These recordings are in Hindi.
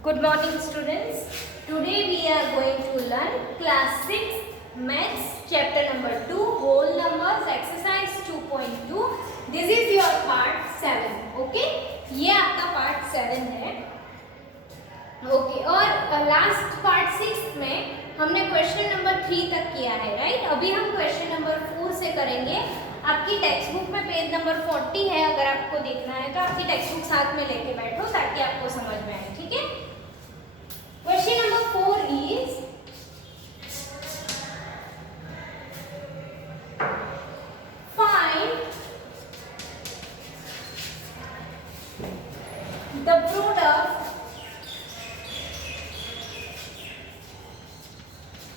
Good morning students. Today we are going to learn class 6 maths chapter number 2 whole numbers exercise 2.2. This is your part 7. Okay? ये आपका part 7 है. Okay. और लास्ट part 6 में हमने क्वेश्चन नंबर 3 तक किया है, राइट? अभी हम क्वेश्चन नंबर 4 से करेंगे. आपकी टेक्स्ट बुक में पेज नंबर 40 है. अगर आपको देखना है तो आपकी टेक्स्ट बुक साथ में लेके बैठो ताकि आपको समझ में आए. ठीक है? Question number 4 is find the product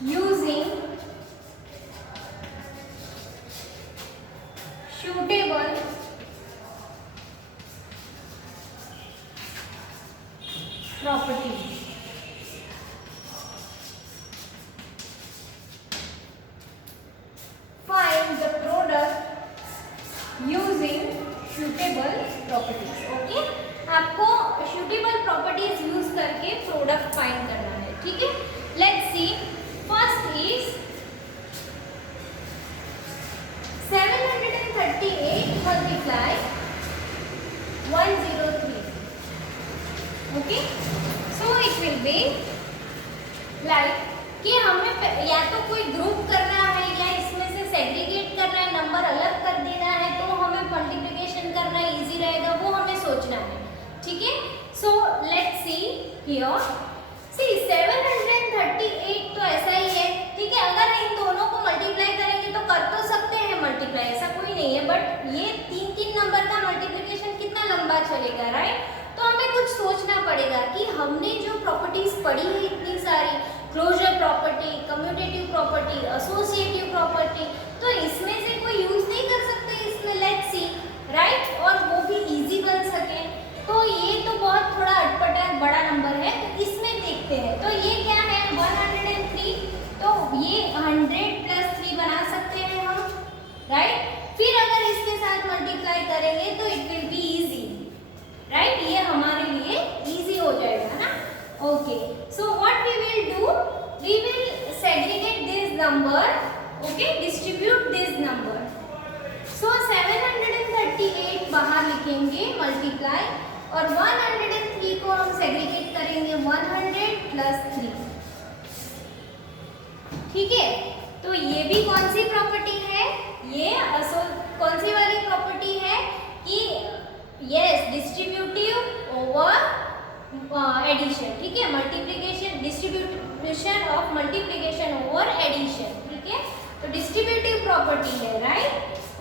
using suitable properties. Find the product using suitable properties. Okay? आपको suitable properties use करके product find करना है. ठीक है? Let's see. First is 738 multiply 103. Okay? So it will be like कि हमें या तो कोई ग्रुप करना है या इसमें से सेग्रीगेट करना है, नंबर अलग कर देना है, तो हमें मल्टीप्लिकेशन करना इजी रहेगा, वो हमें सोचना है. ठीक है? So let's see here. सी 738 तो ऐसा ही है. ठीक है? अगर इन दोनों को मल्टीप्लाई करेंगे तो कर तो सकते हैं मल्टीप्लाई, ऐसा कोई नहीं है, बट ये तीन तीन नंबर का मल्टीप्लिकेशन कितना लंबा चलेगा, राइट? तो हमें कुछ सोचना पड़ेगा कि हमने जो प्रॉपर्टीज पढ़ी है इतनी सारी, closure property, commutative property, associative property, तो इसमें से कोई यूज नहीं कर सकते इसमें. Let's see, right? और वो भी इजी बन सके. तो ये तो बहुत थोड़ा अटपटा बड़ा नंबर है, तो इसमें देखते हैं. तो ये क्या है? 103. तो ये 100 प्लस 3 बना सकते हैं हम, राइट? फिर अगर इसके साथ मल्टीप्लाई करेंगे तो it will be easy, right? ये हमारे लिए इजी हो जाएगा ना. Okay, so what we will do, we will segregate this number. Okay, distribute this number. So 738 बाहर लिखेंगे मल्टीप्लाई, और 103 को हम सेग्रीगेट करेंगे 100 प्लस 3. ठीक है? तो ये भी कौन सी प्रॉपर्टी है? ये कौन सी वाली प्रॉपर्टी है कि यस, डिस्ट्रीब्यूटिव ओवर एडिशन. ठीक है? Multiplication, distribution of multiplication over addition. ठीक है? तो डिस्ट्रीब्यूटिव प्रॉपर्टी है, राइट?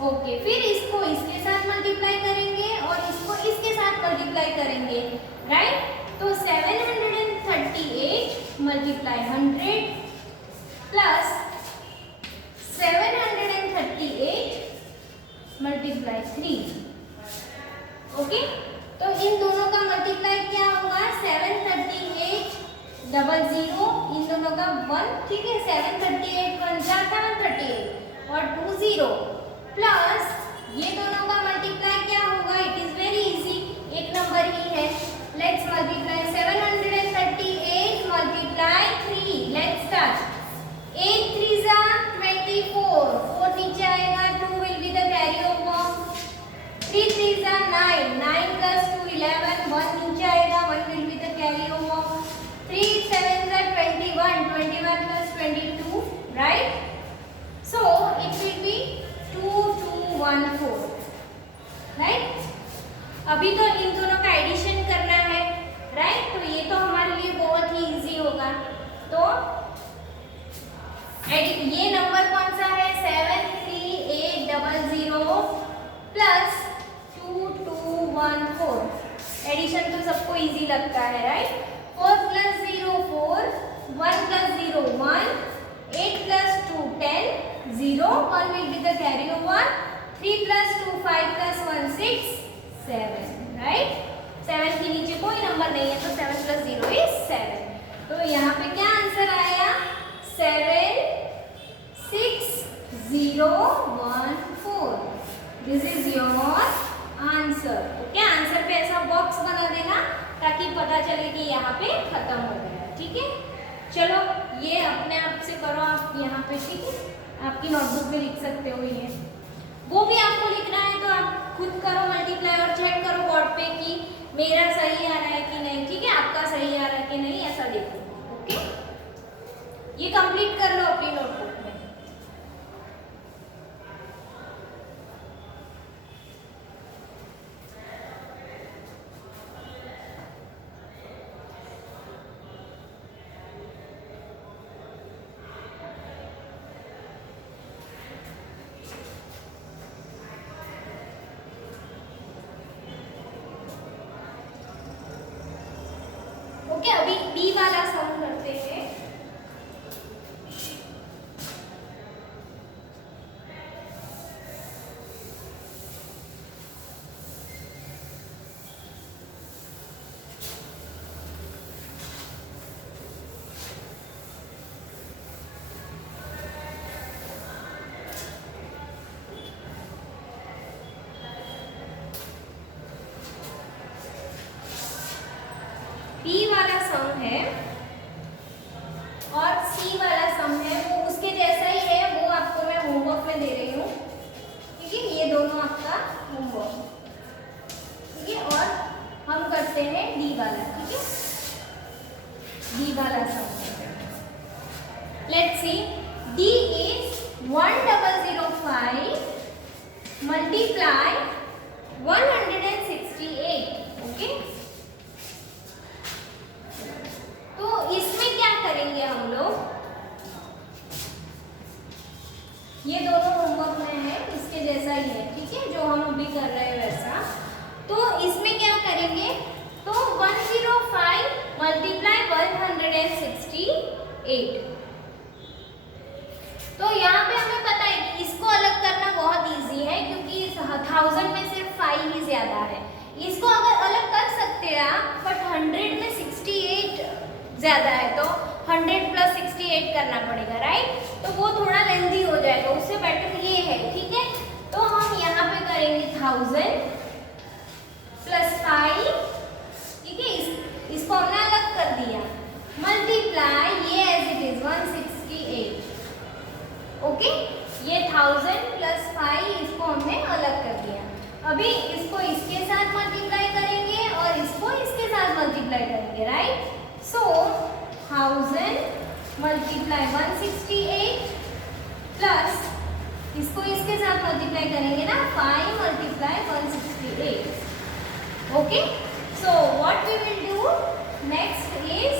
ओके, फिर इसको इसके साथ मल्टीप्लाई करेंगे और इसको इसके साथ मल्टीप्लाई करेंगे, राइट? तो 738 मल्टीप्लाई 100 प्लस 738 मल्टीप्लाई 3. ओके, तो इन दोनों का मल्टीप्लाई क्या होगा? 738 डबल 0, इन दोनों का 1. ठीक है? 738 1 जाता 138 और 2 0 प्लस ये दोनों का मल्टीप्लाई क्या होगा? इट इज वेरी इजी, एक नंबर ही है. Let's multiply 738 multiply 3. Let's start. 8 3 जा 24, 4 नीचे आएगा, 2 will be the carry over. 3 3 जा 9, 9 प्लस 2 11, 1 नीचे आएगा, 1 will be the carry over. 3 7 जा 21, 21 plus 22, right? So it will B 2 2 1 4, right? अभी तो इन दोनों का एडिशन करना है, राइट? तो ये तो हमारे लिए बहुत ही इजी होगा. तो ये नंबर कौन सा है? 73800 प्लस 2214. एडिशन तो सबको इजी लगता है, right? 4 plus 0 4, 1 plus 0 1, 8 plus 2 10, 0, 1 will be the carry over. 3 plus 2 5 plus 1 6 7, right? 7 के नीचे कोई नंबर नहीं है, तो 7 प्लस 0 is 7. तो यहाँ पे क्या आंसर आया? 7 6 0 1 4. This is your answer. Okay, answer पे ऐसा बॉक्स बना देना ताकि पता चले कि यहाँ पे खत्म हो गया है। ठीक है, चलो ये अपने आप से करो आप यहाँ पे। ठीक है, आपकी नोटबुक में लिख सकते हो ये, वो भी आपको लिखना है तो आप खुद करो मल्टीप्लाई और चेक करो बोर्ड पे कि मेरा सही आ रहा है कि नहीं। ठीक है, आपका सही आ रहा है कि नहीं ऐसा देखो। ओके, ये कंप्लीट कर लो अपनी नोटबुक में। ओके, अभी बी वाला सम करते हैं। बी वाला सम है और सी वाला सम है, वो उसके जैसा ही है, वो आपको मैं होमवर्क में दे रही हूँ। ठीक है, ये दोनों आपका होमवर्क। ठीक है, और हम करते हैं डी वाला। ठीक है, डी वाला sum let's see, D is 1005 multiply 168। Okay, तो इसमें क्या करेंगे हम लोग, ये दोनों होमवर्क में है, इसके जैसा ही है। ठीक है, जो हम अभी कर रहे हैं वैसा। तो इसमें क्या करेंगे, तो 105 मल्टीप्लाई 168। तो यहाँ पे हमें पता है कि इसको अलग करना बहुत इजी है, क्योंकि 1000 में सिर्फ 5 ही ज्यादा है। इसको अगर अलग कर सकते हैं आप, बट 100 में 68 ज्यादा है, तो 100 प्लस 68 करना पड़ेगा, राइट। तो वो थोड़ा लेंथी हो जाएगा, उससे बेटर ये है। ठीक है, तो हम यहाँ पे करेंगे 1000 प्लस 5। ठीक है, इसको हमने अलग कर दिया, मल्टीप्लाई ये एज इट इज 168। ओके, ये 1000 प्लस 5 इसको हमने अलग कर दिया। अभी इसको इसके साथ मल्टीप्लाई करेंगे और इसको इसके साथ मल्टीप्लाई करेंगे, राइट। So 1000 मल्टीप्लाई 168 प्लस इसको इसके साथ मल्टीप्लाई करेंगे ना, 5 multiply 168। Okay, so what we will do next is,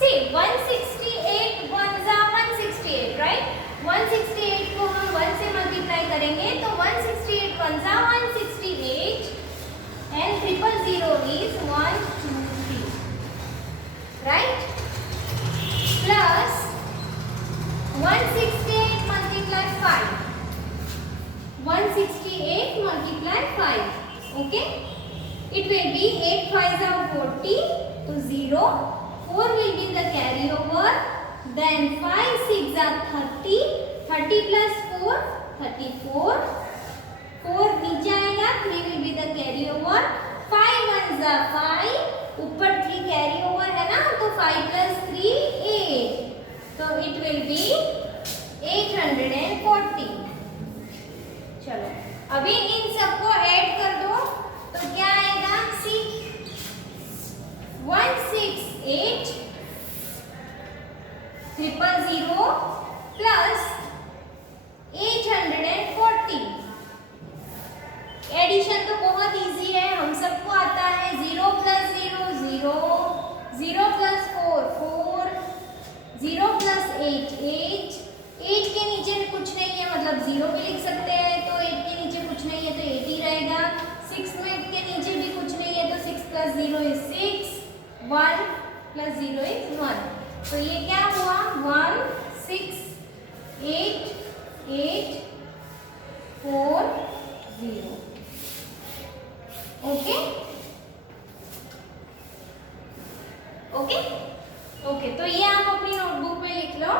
see 168 1 जा 168, right। 168 को हम 1 से मल्टीप्लाई करेंगे तो 168 1 जा 168 and 000 is 1 2 3, right, plus 168 multiply 5, 168 multiply 5, okay, it will be 8 5 are 40 to 0, 4 will be the carryover, then 5 6 are 30, 30 plus 4 34, 4 नीचे आएगा, 3 will be the carryover, 5 1 are 5, ऊपर 3 कैरी ओवर है ना, तो 5 प्लस 3 8, तो इट विल बी 840। चलो अभी इन सबको ऐड कर दो, तो क्या आएगा, सी 168 000 प्लस 840। एडिशन तो बहुत इजी है, हम सबको आता है। 0 प्लस 0 0, 0 प्लस 4 4, 0 प्लस 8 8, 8 के नीचे कुछ नहीं है, मतलब 0 भी लिख सकते हैं, तो 8 के नीचे कुछ नहीं है तो 8 ही रहेगा। 6 में के नीचे भी कुछ नहीं है, तो 6 प्लस 0 इज 6, 1 प्लस 0 इज 1, तो ये क्या हुआ, 1 6 8 8 4 0। ओके ओके ओके, तो ये आप अपनी नोटबुक में लिख लो।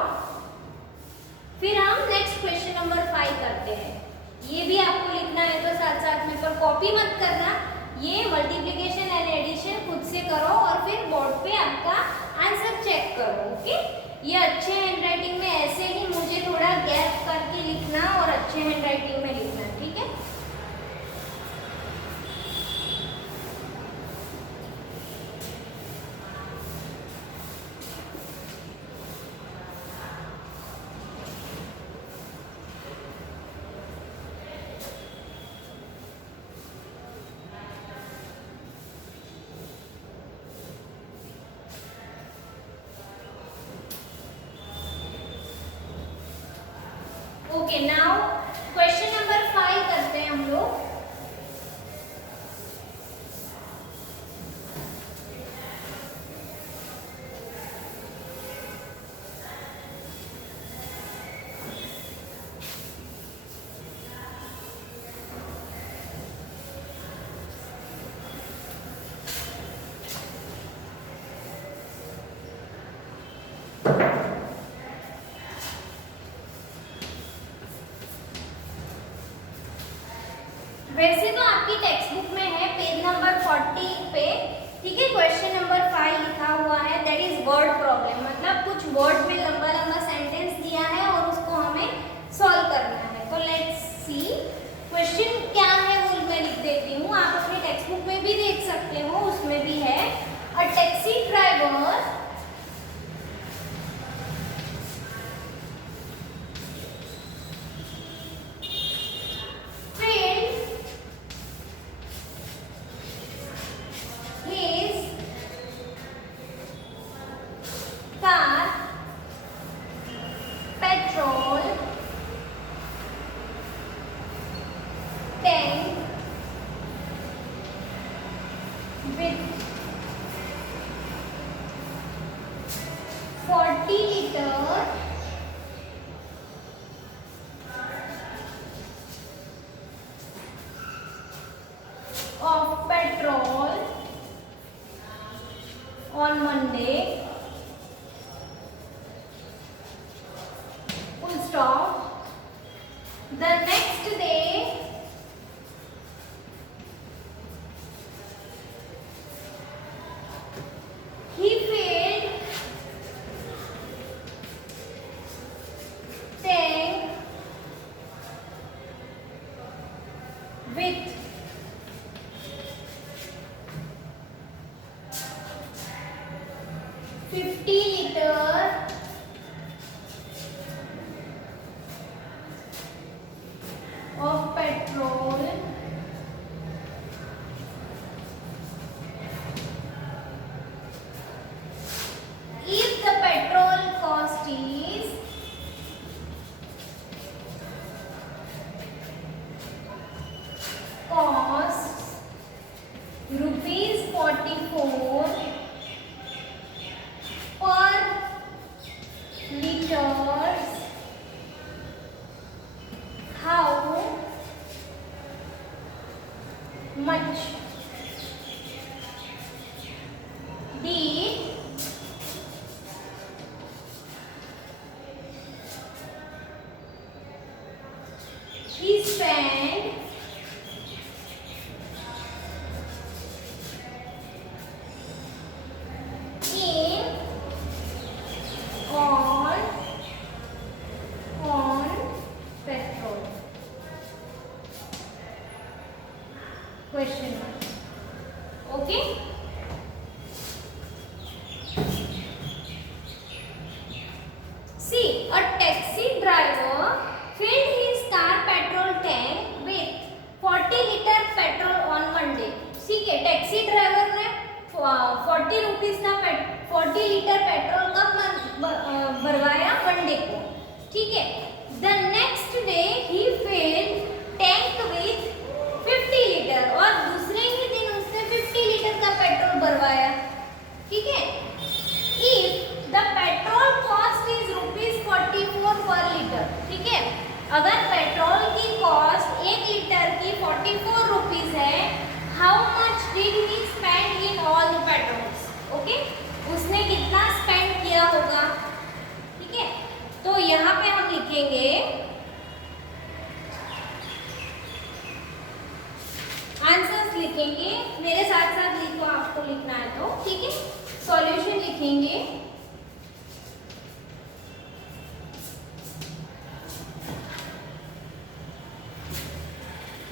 फिर हम नेक्स्ट क्वेश्चन नंबर 5 करते हैं। ये भी आपको लिखना है तो साथ साथ में, पर कॉपी मत करना। ये मल्टीप्लिकेशन एंड एडिशन खुद से करो, बोर्ड पे आपका आंसर चेक करो। ओके, ये अच्छे हैंडराइटिंग में ऐसे ही मुझे थोड़ा गैप करके लिखना और अच्छे हैंडराइटिंग में लिखना, ठीक है। ओके, नाउ क्वेश्चन नंबर 5 करते हैं हम लोग। वैसे तो आपकी टेक्स्ट बुक में है पेज नंबर 40 पे, ठीक है। क्वेश्चन नंबर 5 लिखा हुआ है, दैट इज वर्ड प्रॉब्लम, मतलब कुछ वर्ड में लंबा लंबा सेंटेंस दिया है और उसको हमें सॉल्व करना है। तो लेट्स सी क्वेश्चन क्या है वो मैं लिख देती हूँ, आप अपने टेक्स्ट बुक में भी देख सकते हो, उसमें भी है। A taxi driver with 40 liter of petrol on Monday, full stop. The next day he filled tank with 50 liter of petrol if the petrol cost is rupees 44 per liters, how much did he spend in on petrol? Question mark. Okay. See, a taxi driver filled his car petrol tank with 40 liter petrol on Monday. ठीक है, टैक्सी ड्राइवर ने 40 रुपीस का 40 लीटर पेट्रोल का भरवाया मंडे को, ठीक है। The next day he field tank with 50 litre, और दूसरे ही दिन उसने 50 लीटर का पेट्रोल भरवाया, ठीक है। If the petrol cost is ₹44 पर लीटर, ठीक है। अगर पेट्रोल की कॉस्ट 1 लीटर की 44 रुपीस है, how much did he spend in all the patrols? Okay, उसने कितना स्पेंड किया होगा, ठीक है। तो यहाँ पे हम लिखेंगे आंसर्स लिखेंगे, मेरे साथ साथ लिखो, आपको लिखना है तो, ठीक है। सॉल्यूशन लिखेंगे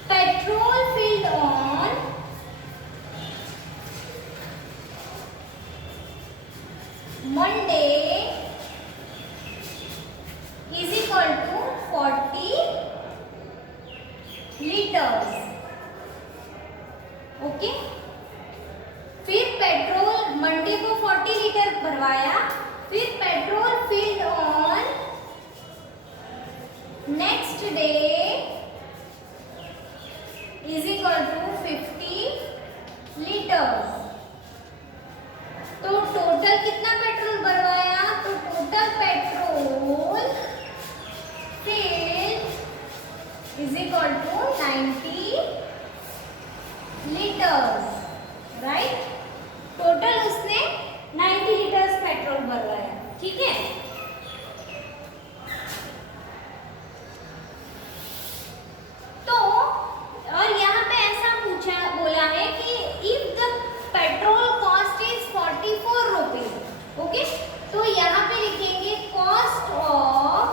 petrol filled on Monday is equal to 40 liters. Okay, फिर पेट्रोल मंडे को 40 लीटर भरवाया, फिर petrol filled on next day is equal to 50 litres. तो टोटल कितना पेट्रोल भरवाया? तो total petrol filled is equal to 90 litres, right. Total उसने 90 लीटर्स पेट्रोल भरवाया, ठीक है। तो और यहाँ पे ऐसा पूछा बोला है कि if the petrol cost is 44 rupees, okay. तो यहाँ पे लिखेंगे cost of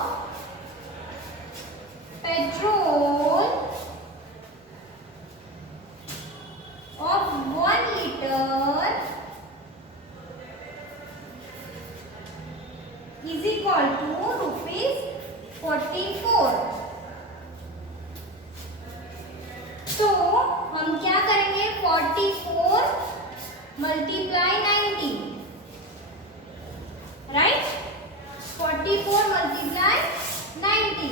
petrol of 1 liter is equal to rupees 44। तो हम क्या करेंगे? 44 multiply 90, right. 44 multiply 90,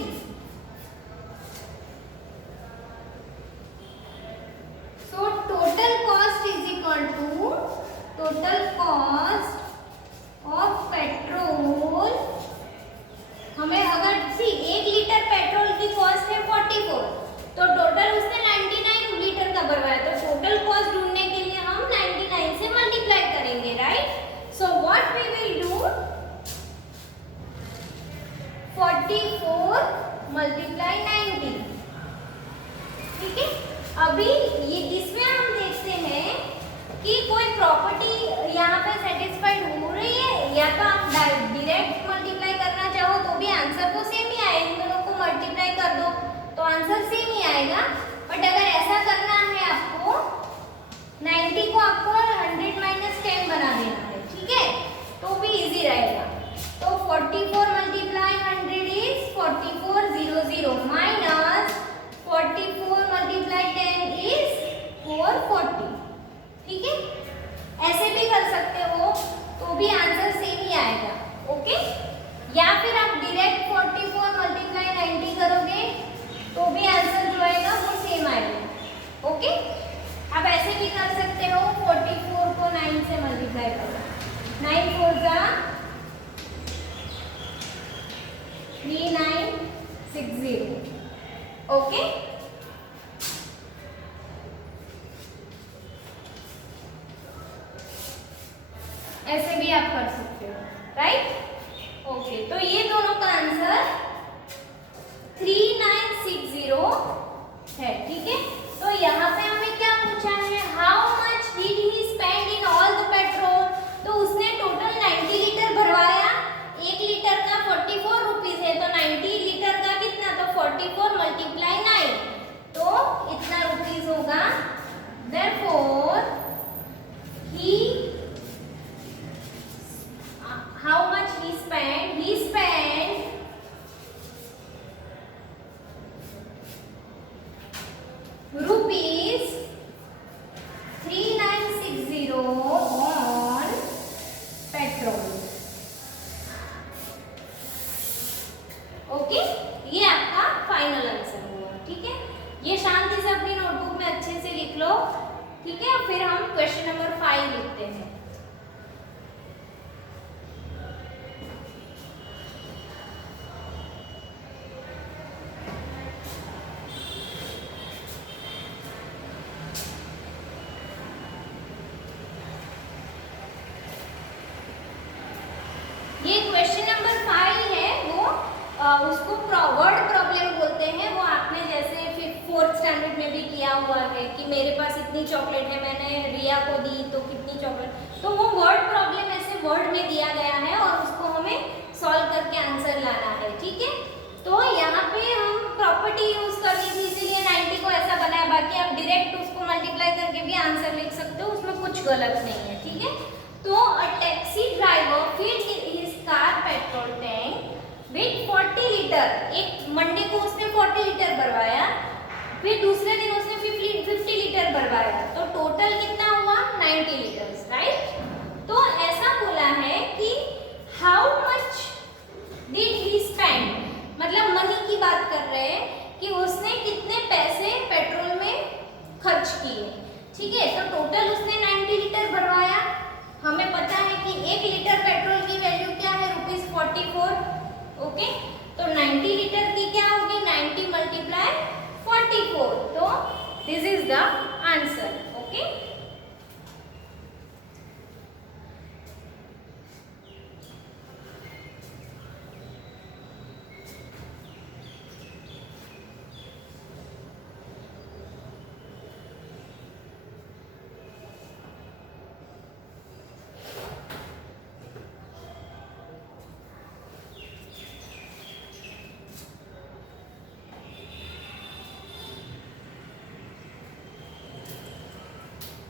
so total cost is equal to total cost of petrol। हमें अगर 1 लीटर पेट्रोल की कॉस्ट है 44, तो टोटल उसने 99 लीटर का भरवाया, तो टोटल कॉस्ट ढूंढने के लिए हम 99 से मल्टीप्लाई करेंगे, right. So what we will do, 44 multiply 90, ठीक है। अभी ये इसमें हम देखते हैं कि कोई प्रॉपर्टी यहाँ पे सेटिस्फाइड हो रही है, या तो आप डायरेक्ट मल्टीप्लाई करना चाहो तो भी आंसर तो सेम ही आएगा, इन दोनों को मल्टीप्लाई कर दो तो आंसर सेम ही आएगा। बट अगर ऐसा करना है आपको, 90 को आपको 100 माइनस 10 बना देना है, ठीक है, तो भी इजी रहेगा। तो 44 multiply 100 is 4400 minus 44 multiply 10 is 440, ठीक है। ऐसे भी कर सकते हो तो भी आंसर सेम ही आएगा, ओके। या फिर आप डायरेक्ट 44 मल्टीप्लाई 90 करोगे तो भी आंसर जो आएगा वो सेम आएगा, ओके। आप ऐसे भी कर सकते हो, 44 को 9 से मल्टीप्लाई करो, 9 4 जा 3960, ओके। ऐसे भी आप कर सकते हो, राइट, ओके। तो ये दोनों का आंसर 3960 है, ठीक है। तो यहाँ पे हमें क्या पूछा है, how much did he spend in all the petrol. तो उसने टोटल 90 लीटर भरवाया, 1 लीटर का 44 रुपीज है, तो 90 लीटर का कितना, तो 44 मल्टीप्लाई 9, तो इतना रुपीज होगा। Therefore he how much he spent? He spent rupees 3960 on petrol, okay. ये आपका फाइनल आंसर होगा, ठीक है। ये शांति से अपनी नोटबुक में अच्छे से लिख लो, ठीक है। फिर हम क्वेश्चन नंबर 5 लिखते हैं। ये क्वेश्चन नंबर 5 है, वो उसको वर्ड प्रॉब्लम बोलते हैं। वो आपने जैसे 4th स्टैंडर्ड में भी किया हुआ है कि मेरे पास इतनी चॉकलेट है, मैंने रिया को दी तो कितनी चॉकलेट, तो वो वर्ड प्रॉब्लम ऐसे वर्ड डायरेक्ट उसको मल्टीप्लाई करके भी आंसर लिख सकते हो, उसमें कुछ गलत नहीं है, ठीक है। तो a taxi driver field his car petrol tank with 40 litre. एक मंडे को उसने 40 लीटर भरवाया, फिर दूसरे दिन उसने 50 लीटर भरवाया, तो टोटल कितना हुआ 90 लीटर्स, राइट। तो ऐसा बोला है कि how much did he spend, मतलब मनी की बात कर रहे हैं कि उसने कितने पैसे पेट्रोल में खर्च किए, ठीक है। तो टोटल उसने 90 लीटर भरवाया, हमें पता है कि 1 लीटर पेट्रोल की वैल्यू क्या है ₹44, ओके। तो 90 लीटर की क्या होगी 90 मल्टीप्लाई 44, तो this is the answer, okay.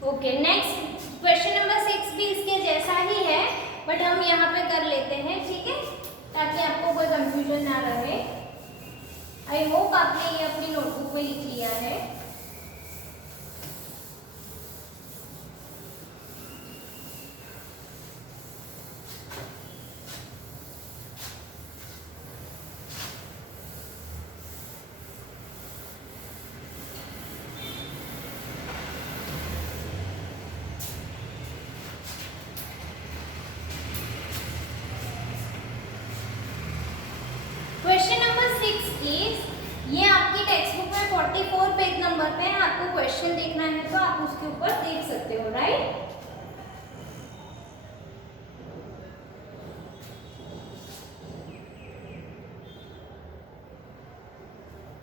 Okay, next question number 6 भी इसके जैसा ही है, बट हम यहाँ पे कर लेते हैं, ठीक है, ताकि आपको कोई कंफ्यूजन ना रहे। आई होप आपने ये अपनी नोटबुक में लिख लिया है। क्वेश्चन नंबर 6 इज, ये आपकी टेक्स्ट बुक में 44 पेज नंबर पे है, आपको क्वेश्चन देखना है तो आप उसके ऊपर देख सकते हो, right.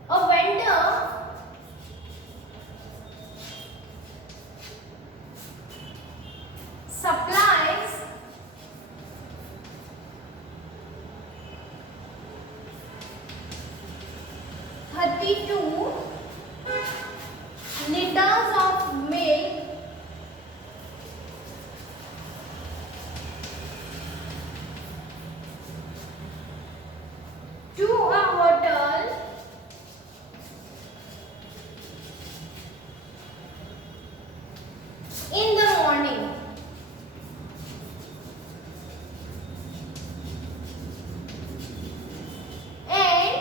A vendor supplies 32 liters of milk to a hotel in the morning. And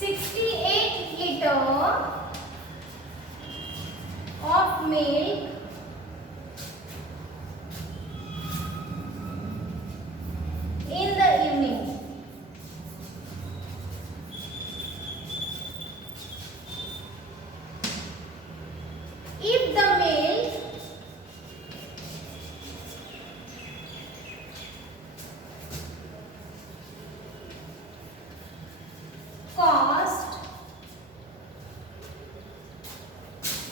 68 liter of milk in the evening. If the milk cost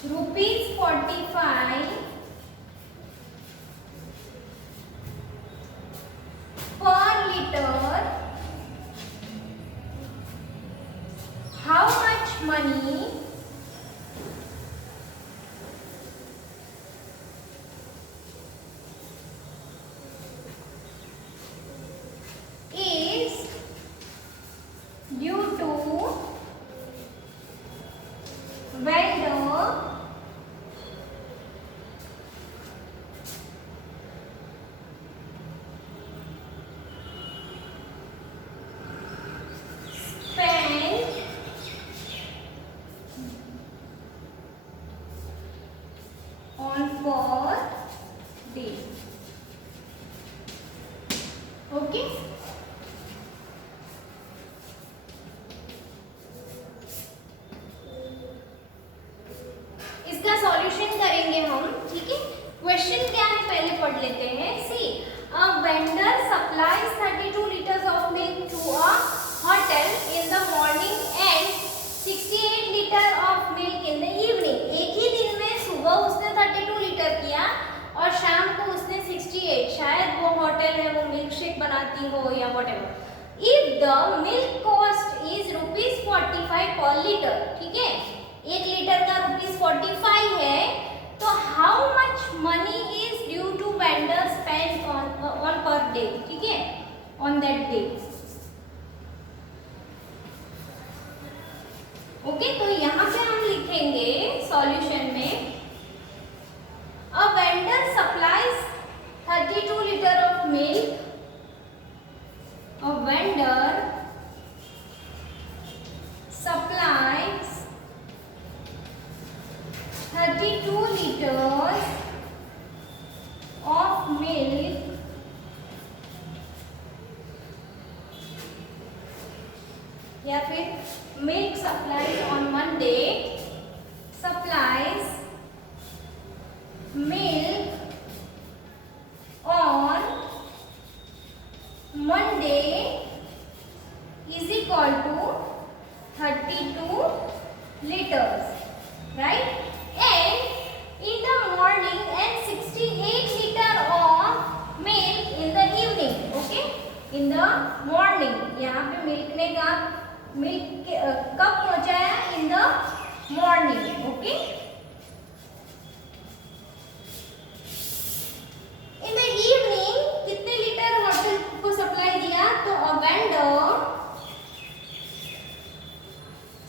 ₹45 per liter, how much money is due to vendor spend on per day, okay। इसका सॉल्यूशन करेंगे हम, ठीक है। क्वेश्चन क्या है पहले पढ़ लेते हैं। See, a vendor supplies 32 litres of milk to a hotel in the morning and 68 litre of milk in the evening. एक ही दिन में सुबह उसने 32 लीटर किया और शाम को उसने 68, शायद वो होटल है, वो मिल्क शेक बनाती हो या whatever. If the milk cost is ₹45 day. Okay, तो यहाँ पे हम लिखेंगे सॉल्यूशन में a vendor supplies 32 liter of milk. A vendor supplies 32 liters of milk या फिर milk supplies on Monday, supplies milk on Monday is equal to 32 liters, right? And in the morning and 68 liter of milk in the evening. Okay, in the morning. यहाँ पे मिल्क ने कब पहुंचाया? इन the morning. Okay, in the evening कितने लीटर होटल को सप्लाई दिया? तो अ vendor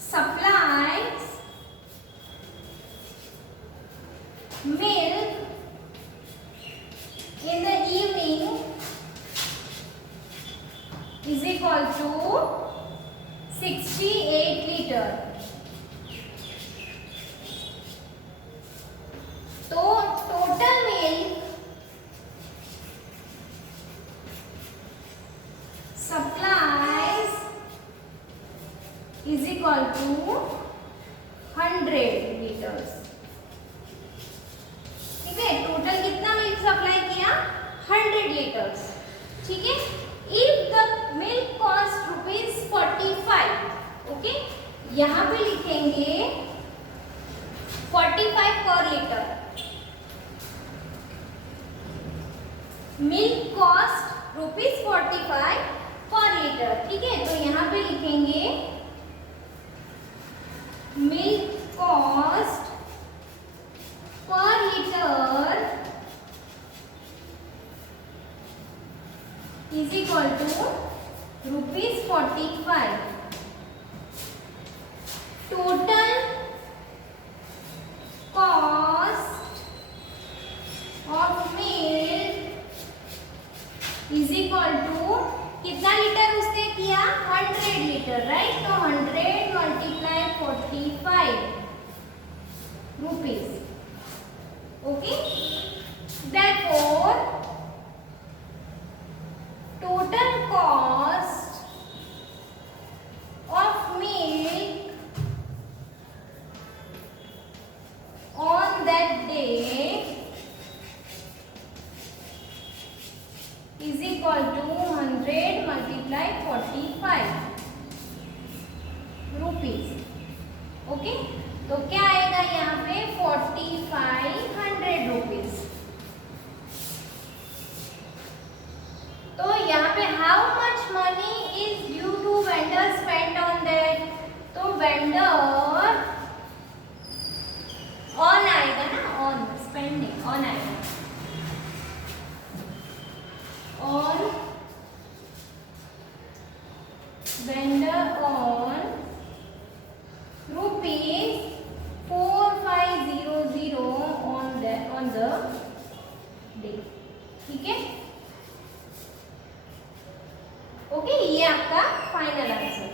supplies milk in the evening is equal to 68 liter. तो total milk supplies is equal to 100 liters. ठीक है, टोटल कितना मिल्क सप्लाई किया? 100 लीटर्स. ठीक है, if the milk cost ₹45, okay, यहाँ पे लिखेंगे 45 पर लीटर. मिल्क कॉस्ट ₹45 पर लीटर. ठीक है, तो यहाँ पे लिखेंगे milk cost per litre is equal to ₹45. Total cost of milk is equal to कितना लीटर उसने किया? 100 लीटर, राइट? तो 100 multiply 45 rupees. Okay, therefore total cost of milk on that day is equal to 100 multiply 45 rupees. Okay, तो क्या आएगा यहाँ पे? 4500 रुपीज. तो यहाँ पे how much money is due to vendor spend on that? तो वेंडर ऑन आएगा ना, ऑन स्पेंडिंग ऑन आएगा. On vendor on ₹4500 on the day. ठीक है, ओके, ये आपका final answer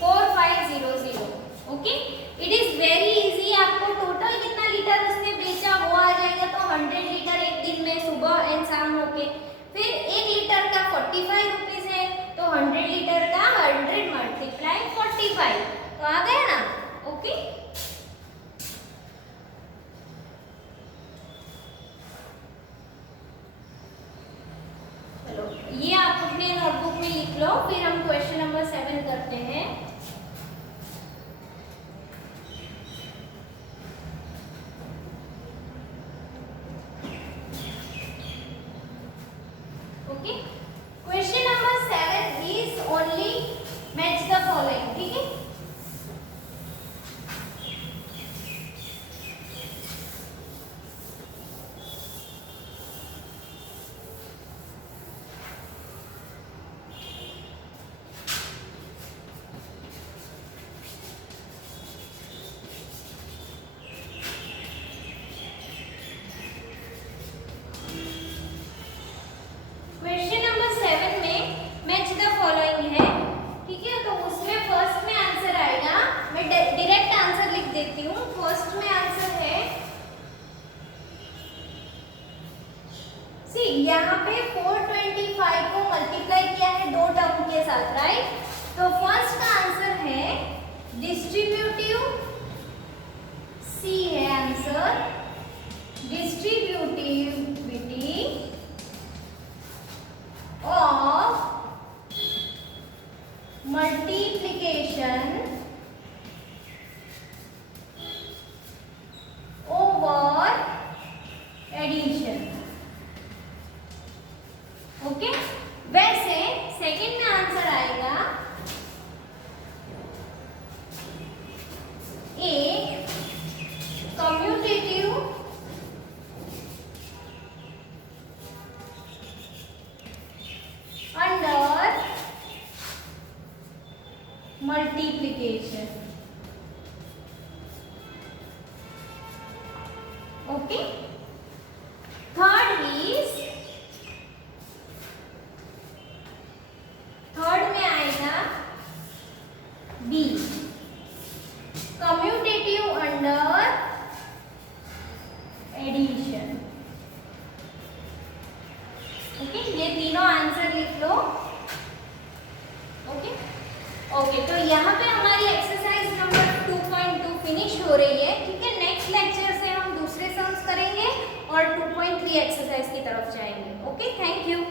4500. Okay, it is very easy. आपको टोटल कितना लीटर उसने बेचा वो आ जाएगा. तो 100 लीटर एक दिन में सुबह एंड शाम होके, फिर 1 लीटर का 45 रुपीज है. तो 100 लीटर का 100 मल्टीप्लाई 45, तो आ गया ना. ओके, चलो ये आप अपने नोटबुक में लिख लो. फिर हम क्वेश्चन नंबर 7 करते हैं. Okay, question number 7 is only match the following. ठीक है, यहाँ पे 425 को मल्टीप्लाई किया है दो टर्म के साथ, राइट। तो फर्स्ट का आंसर है डिस्ट्रीब्यूटिव, सी है answer, distributivity of multiplication over addition. Okay, वैसे सेकंड में आंसर आएगा A commutative under multiplication. Okay, third में आएगा B commutative under addition. Okay, ये तीनों आंसर लिख लो। ओके ओके, तो यहाँ पे हमारी एक्सरसाइज नंबर 2.2 फिनिश हो रही है। ठीक है, नेक्स्ट लेक्चर से हम दूसरे सम्स करेंगे और 2.3 एक्सरसाइज की तरफ जाएंगे। Okay, thank you.